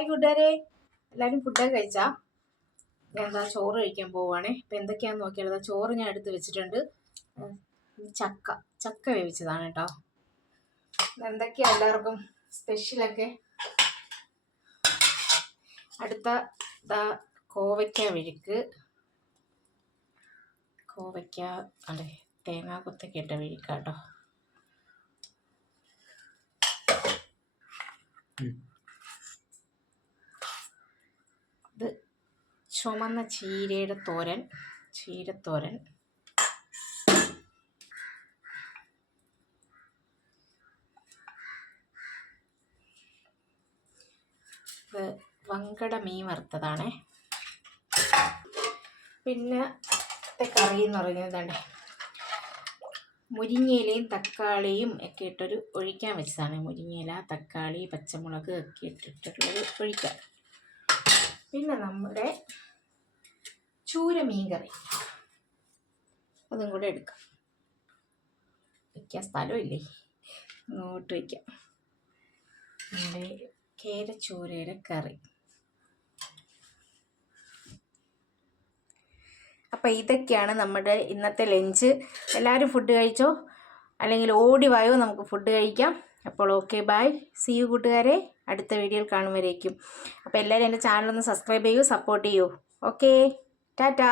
Hi കൂട്ടുകാരെ, എല്ലാവരും ഫുഡൊക്കെ കഴിച്ചാ? ഞാൻ എന്താ ചോറ് കഴിക്കാൻ പോവുകയാണേ. ഇപ്പം എന്തൊക്കെയാണെന്ന് നോക്കിയാൽ ചോറ് ഞാൻ എടുത്ത് വെച്ചിട്ടുണ്ട്. ചക്ക വേവിച്ചതാണ് കേട്ടോ. എന്തൊക്കെയാണ് എല്ലാവർക്കും സ്പെഷ്യലൊക്കെ? അടുത്ത കോവയ്ക്ക വിഴുക്ക്, കോവയ്ക്ക അതെ തേങ്ങാ കൊത്തൊക്കെ ഇട്ട വിഴുക്കാട്ടോ. ഇത് ചുമന്ന ചീരയുടെ തോരൻ, ചീരത്തോരൻ. ഇത് വങ്കട മീൻ വറുത്തതാണേ. പിന്നെ കറി എന്ന് പറയുന്നത് മുരിങ്ങയിലയും തക്കാളിയും ഒക്കെ ഇട്ടൊരു ഒഴിക്കാൻ വെച്ചതാണ്. മുരിങ്ങയില, തക്കാളി, പച്ചമുളക് ഒക്കെ ഇട്ടിട്ടുള്ളൊരു ഒഴിക്കാൻ. പിന്നെ നമ്മുടെ ചൂര മീൻ കറി, അതും കൂടെ എടുക്കാം. വയ്ക്കാൻ സ്ഥലമില്ലേ, ഇങ്ങോട്ട് വയ്ക്കാം. നമ്മുടെ കേരച്ചൂരയുടെ കറി. അപ്പം ഇതൊക്കെയാണ് നമ്മുടെ ഇന്നത്തെ ലഞ്ച്. എല്ലാവരും ഫുഡ് കഴിച്ചോ? അല്ലെങ്കിൽ ഓടി വായോ, നമുക്ക് ഫുഡ് കഴിക്കാം. അപ്പോൾ ഓക്കെ, ബൈ, സീ യു കൂട്ടുകാരെ. അടുത്ത വീഡിയോയിൽ കാണുമ്പോഴേക്കും. അപ്പോൾ എല്ലാവരും എൻ്റെ ചാനലൊന്ന് സബ്സ്ക്രൈബ് ചെയ്യൂ, സപ്പോർട്ട് ചെയ്യൂ. ഓക്കെ, ടാറ്റാ.